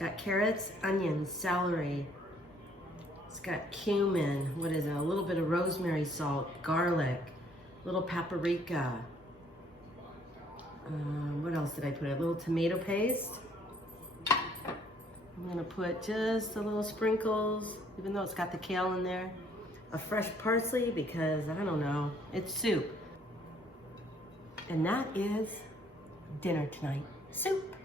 got carrots, onions, celery. It's got cumin, what is it? A little bit of rosemary, salt, garlic, little paprika. What else did I put? A little tomato paste. I'm gonna put just a little sprinkles, even though it's got the kale in there. A fresh parsley because, I don't know, it's soup. And that is dinner tonight, soup.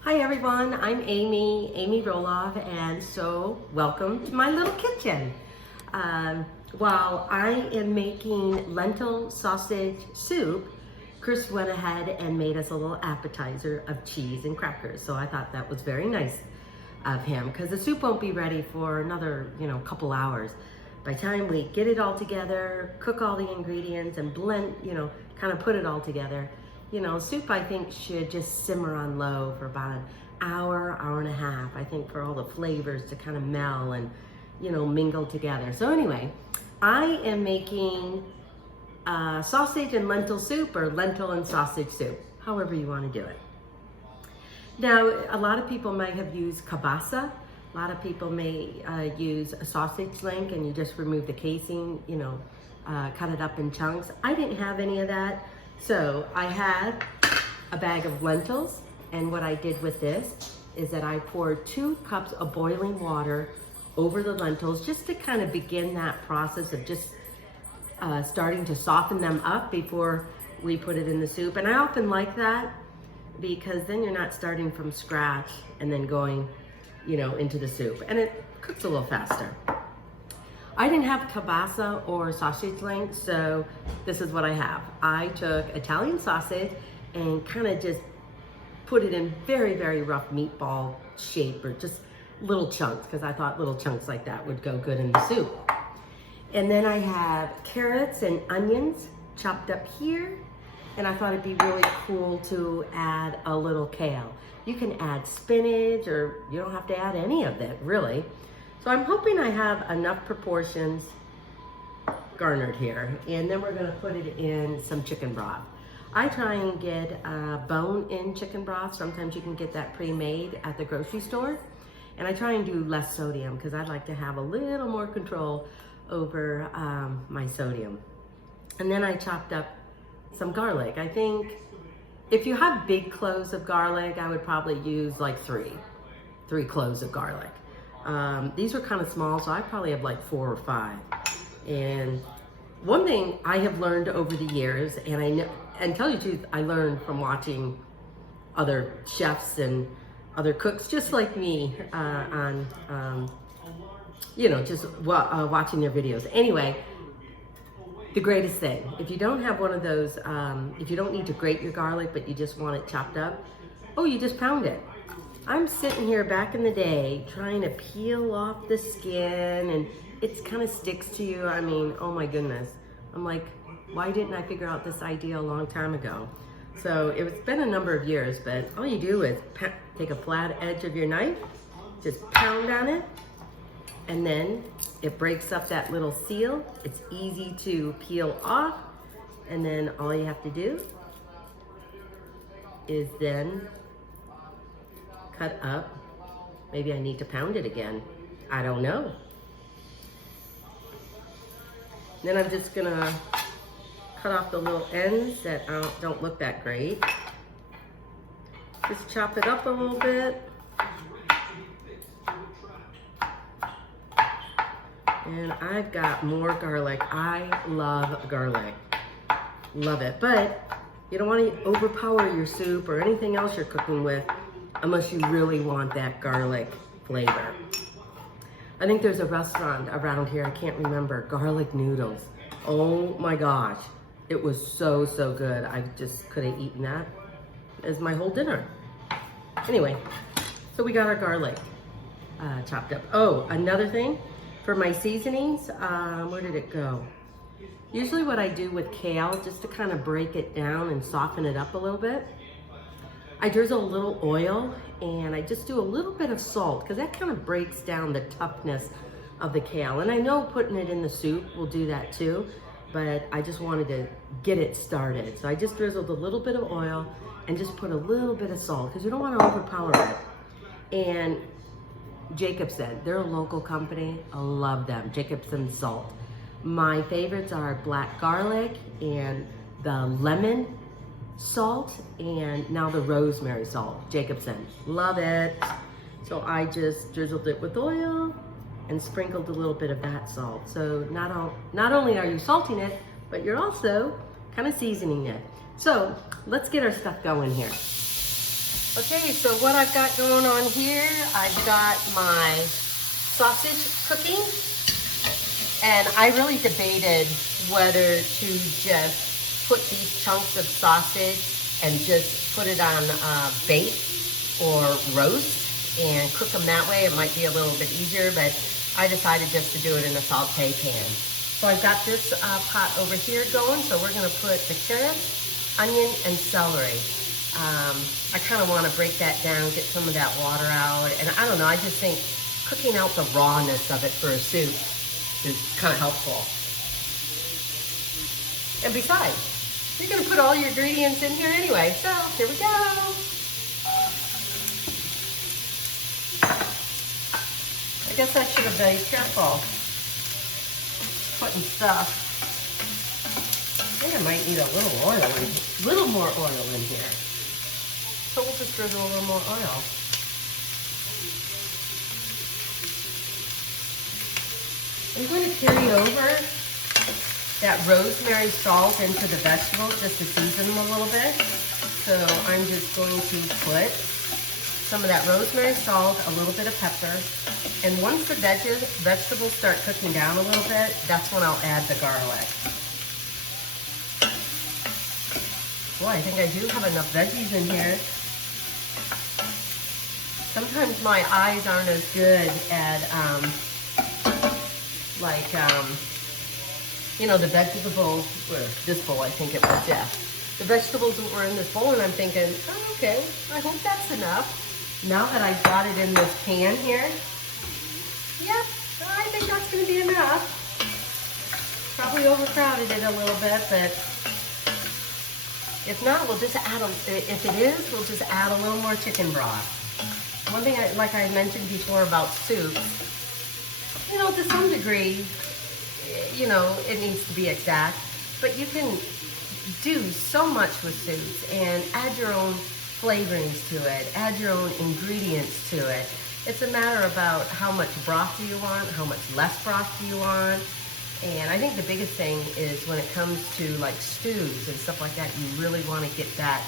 Hi everyone, I'm Amy Roloff, and so welcome to my little kitchen. While I am making lentil sausage soup, Chris went ahead and made us a little appetizer of cheese and crackers. So I thought that was very nice of him because the soup won't be ready for another, couple hours. By the time we get it all together, cook all the ingredients and blend, kind of put it all together, soup I think should just simmer on low for about an hour, hour and a half, I think, for all the flavors to kind of meld and, mingle together. So anyway, I am making sausage and lentil soup, or lentil and sausage soup, however you want to do it. Now, a lot of people might have used kielbasa. A lot of people may use a sausage link and you just remove the casing, cut it up in chunks. I didn't have any of that. So I had a bag of lentils, and what I did with this is that I poured 2 cups of boiling water over the lentils just to kind of begin that process of just starting to soften them up before we put it in the soup. And I often like that because then you're not starting from scratch and then going, into the soup, and it cooks a little faster. I didn't have kielbasa or sausage links, so this is what I have. I took Italian sausage and kind of just put it in very, very rough meatball shape, or just little chunks, because I thought little chunks like that would go good in the soup. And then I have carrots and onions chopped up here, and I thought it'd be really cool to add a little kale. You can add spinach, or you don't have to add any of it, really. So I'm hoping I have enough proportions garnered here, and then we're gonna put it in some chicken broth. I try and get bone-in chicken broth. Sometimes you can get that pre-made at the grocery store. And I try and do less sodium because I'd like to have a little more control over my sodium. And then I chopped up some garlic. I think if you have big cloves of garlic, I would probably use like three cloves of garlic. These were kind of small, so I probably have like 4 or 5. And one thing I have learned over the years, and I know, and tell you the truth, I learned from watching other chefs and other cooks just like me on, watching their videos. Anyway, the greatest thing, if you don't have one of those, if you don't need to grate your garlic, but you just want it chopped up, you just pound it. I'm sitting here back in the day trying to peel off the skin, and it kind of sticks to you. I mean, oh my goodness. I'm like, why didn't I figure out this idea a long time ago? So it's been a number of years, but all you do is take a flat edge of your knife, just pound on it, and then it breaks up that little seal. It's easy to peel off, and then all you have to do is then cut up. Maybe I need to pound it again. I don't know. Then I'm just gonna cut off the little ends that don't look that great. Just chop it up a little bit. And I've got more garlic. I love garlic. Love it. But you don't want to overpower your soup or anything else you're cooking with unless you really want that garlic flavor. I think there's a restaurant around here, I can't remember, garlic noodles. Oh my gosh, it was so, so good. I just could have eaten that as my whole dinner. Anyway, so we got our garlic chopped up. Oh, another thing, for my seasonings, where did it go? Usually what I do with kale, just to kind of break it down and soften it up a little bit, I drizzle a little oil and I just do a little bit of salt because that kind of breaks down the toughness of the kale. And I know putting it in the soup will do that too, but I just wanted to get it started. So I just drizzled a little bit of oil and just put a little bit of salt because you don't want to overpower it. And Jacobsen, they're a local company. I love them, Jacobsen salt. My favorites are black garlic and the lemon salt, and now the rosemary salt, Jacobsen. Love it. So I just drizzled it with oil and sprinkled a little bit of that salt. So not only are you salting it, but you're also kind of seasoning it. So let's get our stuff going here. Okay, so what I've got going on here, I've got my sausage cooking, and I really debated whether to just put these chunks of sausage and just put it on bake or roast and cook them that way. It might be a little bit easier, but I decided just to do it in a saute pan. So I've got this pot over here going, so we're gonna put the carrots, onion, and celery. I kind of want to break that down, get some of that water out, and I don't know, I just think cooking out the rawness of it for a soup is kind of helpful. And besides, you're going to put all your ingredients in here anyway, so here we go. I guess I should have been careful putting stuff. I think I might need a little more oil in here. So we'll just drizzle a little more oil. I'm going to carry over that rosemary salt into the vegetables just to season them a little bit. So I'm just going to put some of that rosemary salt, a little bit of pepper, and once the vegetables start cooking down a little bit, that's when I'll add the garlic. Boy, I think I do have enough veggies in here. Sometimes my eyes aren't as good at, you know, the vegetables, or this bowl, I think it was, yeah. The vegetables that were in this bowl, and I'm thinking, oh, okay, I hope that's enough. Now that I've got it in this pan here, yep, I think that's going to be enough. Probably overcrowded it a little bit, but if not, we'll just add, if it is, we'll just add a little more chicken broth. One thing, like I mentioned before about soup, you know, to some degree, you know, it needs to be exact, but you can do so much with soups and add your own flavorings to it, add your own ingredients to it. It's a matter about how much broth do you want, how much less broth do you want. And I think the biggest thing is when it comes to like stews and stuff like that, you really want to get that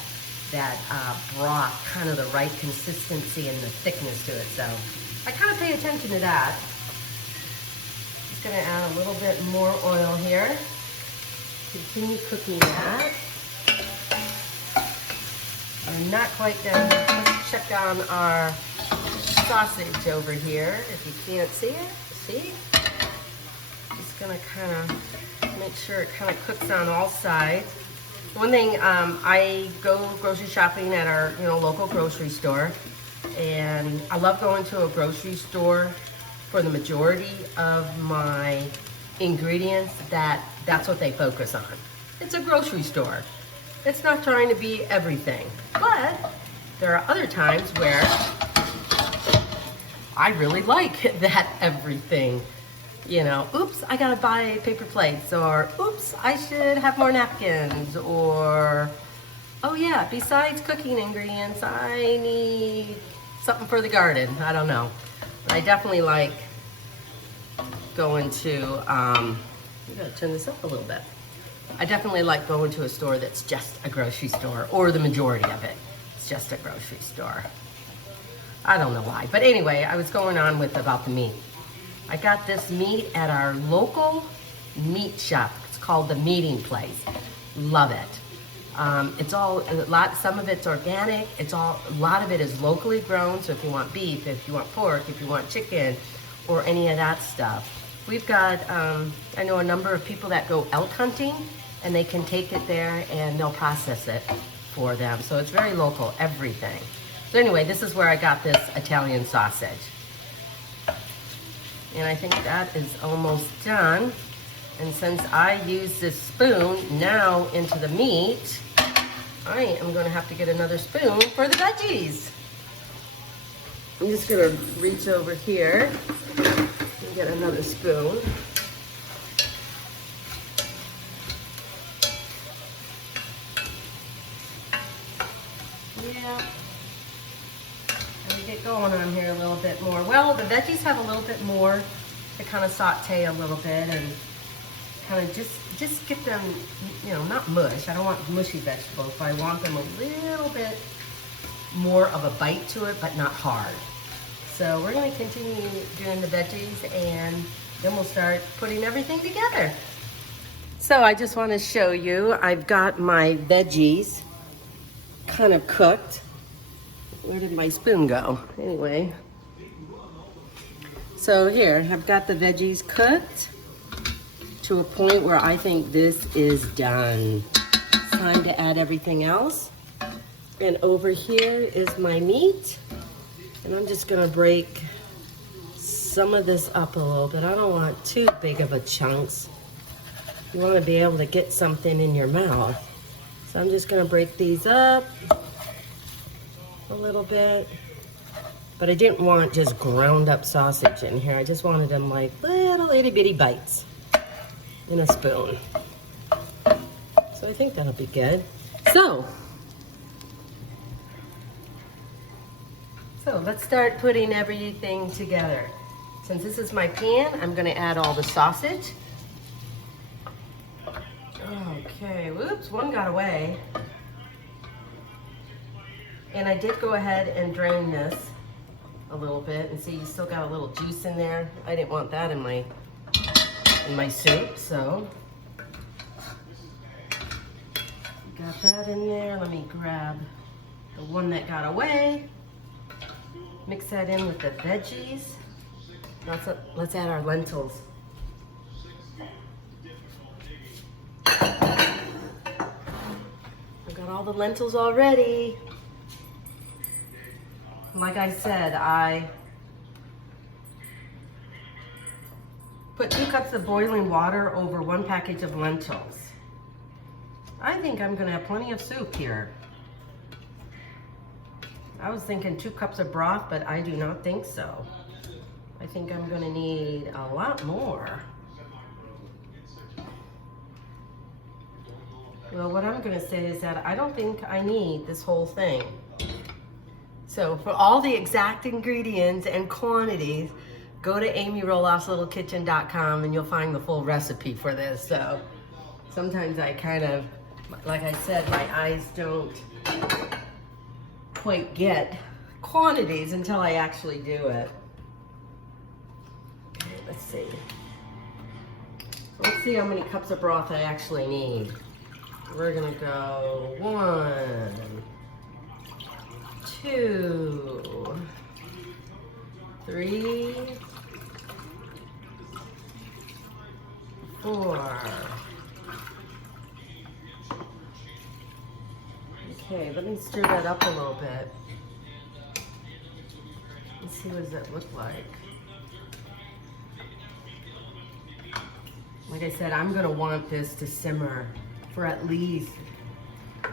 broth, kind of the right consistency and the thickness to it. So I kind of pay attention to that. Just gonna add a little bit more oil here. Continue cooking that. We're not quite done. Let's check on our sausage over here. If you can't see it, see? Just gonna kind of make sure it kind of cooks on all sides. One thing, I go grocery shopping at our local grocery store, and I love going to a grocery store for the majority of my ingredients. That's what they focus on. It's a grocery store. It's not trying to be everything, but there are other times where I really like that everything. You know, oops, I gotta buy paper plates, or oops, I should have more napkins, or oh yeah, besides cooking ingredients, I need something for the garden. I don't know. But I definitely like going to, I'm gonna turn this up a little bit. I definitely like going to a store that's just a grocery store, or the majority of it. It's just a grocery store. I don't know why, but anyway, I was going on with about the meat. I got this meat at our local meat shop. It's called The Meeting Place. Love it. It's all some of it's organic. A lot of it is locally grown. So if you want beef, if you want pork, if you want chicken, or any of that stuff. We've got, I know a number of people that go elk hunting, and they can take it there and they'll process it for them. So it's very local, everything. So anyway, this is where I got this Italian sausage. And I think that is almost done. And since I use this spoon now into the meat, I am gonna have to get another spoon for the veggies. I'm just gonna reach over here and get another spoon. Yeah. Let me get going on here a little bit more. Well, the veggies have a little bit more to kind of saute a little bit and kind of just get them, you know, not mush. I don't want mushy vegetables, but I want them a little bit more of a bite to it, but not hard. So we're going to continue doing the veggies, and then we'll start putting everything together. So I just want to show you, I've got my veggies kind of cooked. Where did my spoon go? Anyway. So here, I've got the veggies cooked to a point where I think this is done. It's time to add everything else. And over here is my meat. And I'm just gonna break some of this up a little bit. I don't want too big of a chunks. You wanna be able to get something in your mouth. So I'm just gonna break these up a little bit. But I didn't want just ground up sausage in here. I just wanted them like little itty bitty bites in a spoon. So I think that'll be good. So let's start putting everything together. Since this is my pan, I'm gonna add all the sausage. Okay, whoops, one got away. And I did go ahead and drain this a little bit, and see you still got a little juice in there. I didn't want that in my soup, so got that in there. Let me grab the one that got away. Mix that in with the veggies. Let's add our lentils. I've got all the lentils already. Like I said, I put 2 cups of boiling water over 1 package of lentils. I think I'm gonna have plenty of soup here. I was thinking 2 cups of broth, but I do not think so. I think I'm gonna need a lot more. Well, what I'm gonna say is that I don't think I need this whole thing. So for all the exact ingredients and quantities, go to amyroloffslittlekitchen.com and you'll find the full recipe for this. So sometimes I kind of, like I said, my eyes don't quite get quantities until I actually do it. Okay, let's see. Let's see how many cups of broth I actually need. We're gonna go 1, 2, 3, 4. Okay, let me stir that up a little bit. Let's see, what does that look like? Like I said, I'm gonna want this to simmer for at least,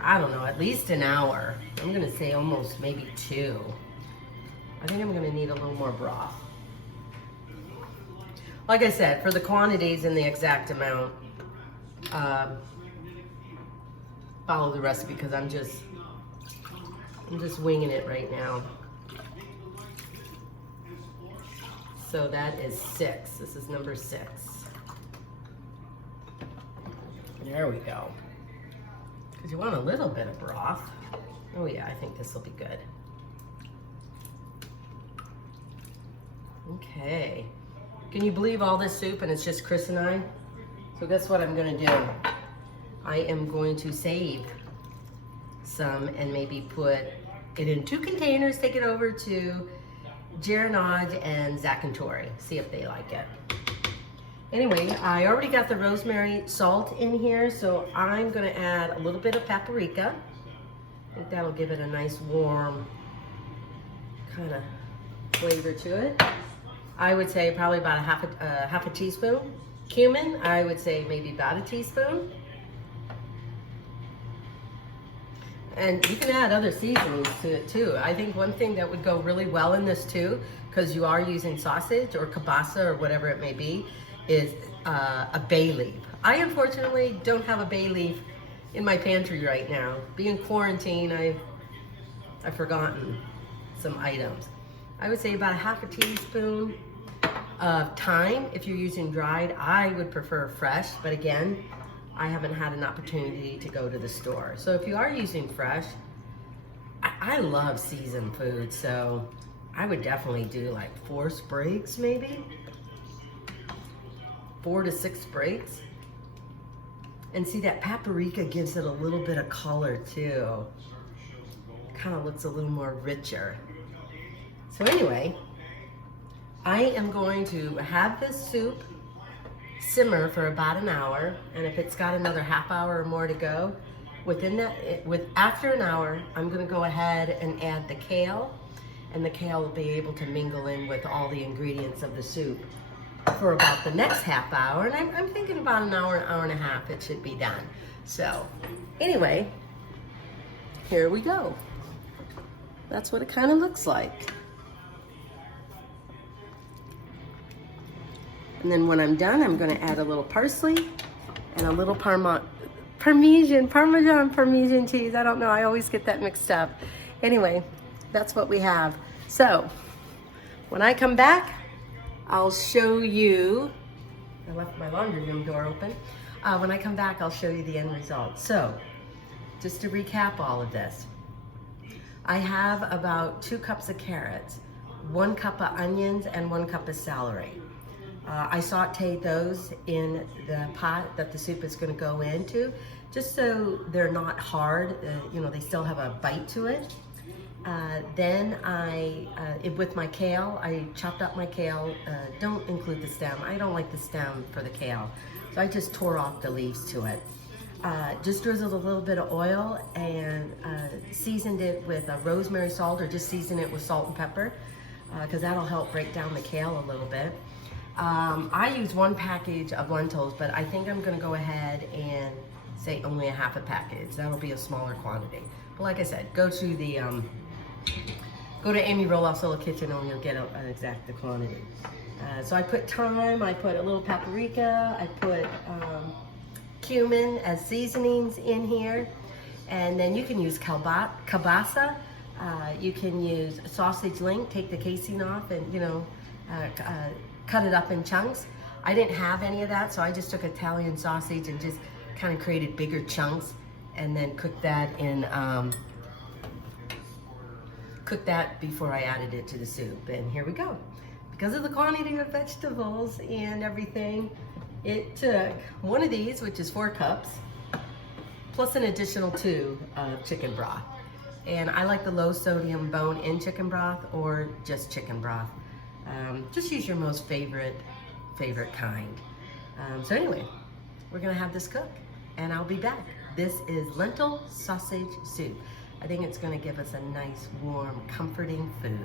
I don't know, at least an hour. I'm gonna say almost maybe 2. I think I'm gonna need a little more broth. Like I said, for the quantities and the exact amount, follow the recipe, because I'm just winging it right now. So that is 6. This is number 6. There we go. Because you want a little bit of broth. Oh yeah, I think this will be good. Okay. Can you believe all this soup and it's just Chris and I? So guess what I'm gonna do? I am going to save some and maybe put it in 2 containers, take it over to Geronage and Zach and Tori, see if they like it. Anyway, I already got the rosemary salt in here, so I'm gonna add a little bit of paprika. I think that'll give it a nice warm kind of flavor to it. I would say probably about half a teaspoon. Cumin, I would say maybe about a teaspoon. And you can add other seasonings to it too. I think one thing that would go really well in this too, because you are using sausage or kielbasa or whatever it may be, is a bay leaf. I unfortunately don't have a bay leaf in my pantry right now. Being quarantined, I've forgotten some items. I would say about half a teaspoon of thyme. If you're using dried, I would prefer fresh, but again, I haven't had an opportunity to go to the store. So if you are using fresh, I love seasoned food, so I would definitely do like 4 sprigs maybe. 4 to 6 sprigs. And see, that paprika gives it a little bit of color too. Kind of looks a little more richer. So anyway, I am going to have this soup simmer for about an hour, and if it's got another half hour or more to go, after an hour, I'm going to go ahead and add the kale, and the kale will be able to mingle in with all the ingredients of the soup for about the next half hour, and I'm thinking about an hour and a half it should be done. So anyway, here we go. That's what it kind of looks like. And then when I'm done, I'm going to add a little parsley and a little Parmesan cheese. I don't know, I always get that mixed up. Anyway, that's what we have. So when I come back, I'll show you, I left my laundry room door open. When I come back, I'll show you the end result. So just to recap all of this, I have about 2 cups of carrots, 1 cup of onions, and 1 cup of celery. I sauteed those in the pot that the soup is going to go into, just so they're not hard, you know, they still have a bite to it. Then with my kale, I chopped up my kale. Don't include the stem. I don't like the stem for the kale. So I just tore off the leaves to it. Just drizzled a little bit of oil and seasoned it with rosemary salt, or just season it with salt and pepper, because that'll help break down the kale a little bit. I use 1 package of lentils, but I think I'm going to go ahead and say only a half a package. That'll be a smaller quantity. But like I said, go to Amy Roloff's Little Kitchen and you'll get an exact quantity. So I put thyme, I put a little paprika, I put cumin as seasonings in here, and then you can use kielbasa. You can use sausage link, take the casing off and, you know, cut it up in chunks. I didn't have any of that, so I just took Italian sausage and just kind of created bigger chunks and then cooked that in, cooked that before I added it to the soup. And here we go. Because of the quantity of vegetables and everything, it took 1 of these, which is 4 cups, plus an additional 2 of chicken broth. And I like the low sodium bone-in chicken broth or just chicken broth. Just use your most favorite kind. So anyway, we're gonna have this cook and I'll be back. This is lentil sausage soup. I think it's gonna give us a nice, warm, comforting food.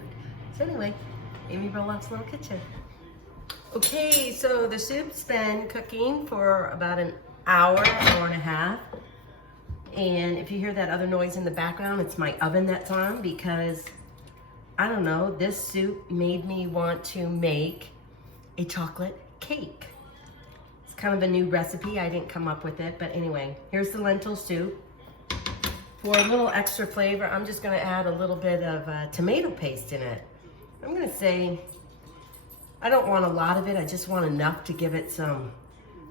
So anyway, Amy Roloff's Little Kitchen. Okay, so the soup's been cooking for about an hour and a half. And if you hear that other noise in the background, it's my oven that's on, because I don't know, this soup made me want to make a chocolate cake. It's kind of a new recipe. I didn't come up with it, but anyway, here's the lentil soup. For a little extra flavor, I'm just gonna add a little bit of tomato paste in it. I'm gonna say, I don't want a lot of it, I just want enough to give it some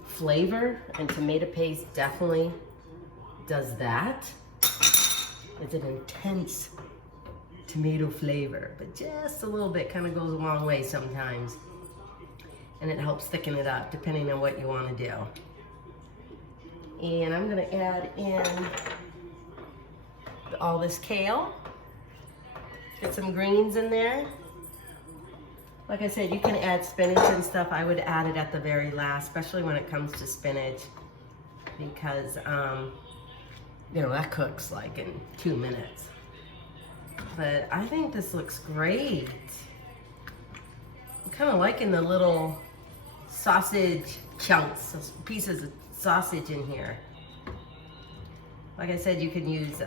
flavor, and tomato paste definitely does that. It's an intense tomato flavor, but just a little bit kind of goes a long way sometimes. And it helps thicken it up depending on what you want to do. And I'm going to add in all this kale. Get some greens in there. Like I said, you can add spinach and stuff. I would add it at the very last, especially when it comes to spinach, because you know, that cooks like in 2 minutes. But I think this looks great. I'm kind of liking the little sausage chunks, pieces of sausage in here. Like I said, you can use,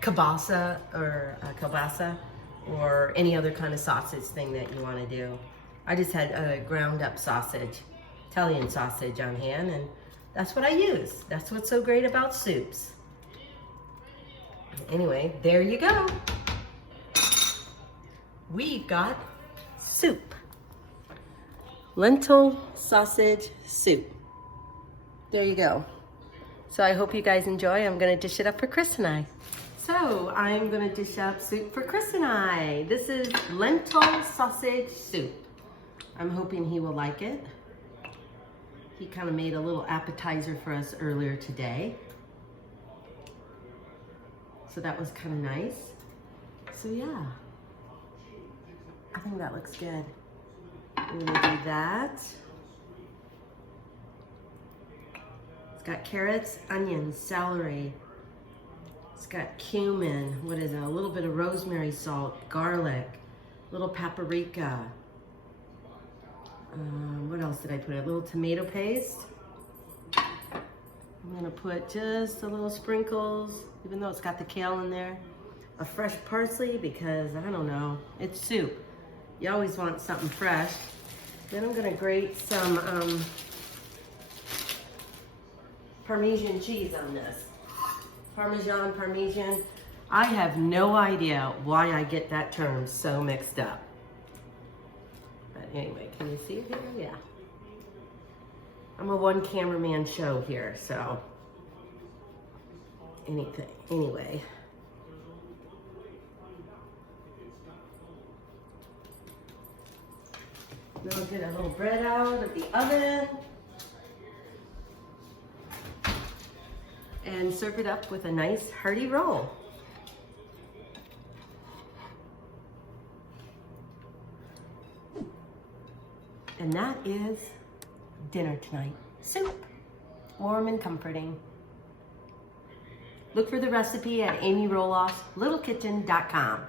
kielbasa or kielbasa or any other kind of sausage thing that you want to do. I just had a ground up sausage, Italian sausage on hand, and that's what I use. That's what's so great about soups. Anyway, there you go. We've got soup. Lentil sausage soup. There you go. So I hope you guys enjoy. I'm gonna dish it up for Chris and I. So I'm gonna dish up soup for Chris and I. This is lentil sausage soup. I'm hoping he will like it. He kind of made a little appetizer for us earlier today. So that was kind of nice. So yeah, I think that looks good. I'm gonna do that. It's got carrots, onions, celery. It's got cumin, what is it? A little bit of rosemary, salt, garlic, little paprika. What else did I put? A little tomato paste. I'm gonna put just a little sprinkles, even though it's got the kale in there. A fresh parsley because, I don't know, it's soup. You always want something fresh. Then I'm gonna grate some Parmesan cheese on this. Parmesan. I have no idea why I get that term so mixed up. But anyway, can you see it here? Yeah. I'm a one cameraman show here, so anyway. Then I'll get a little bread out of the oven and serve it up with a nice hearty roll. And that is dinner tonight. Soup, warm and comforting. Look for the recipe at Amy Roloff's littlekitchen.com.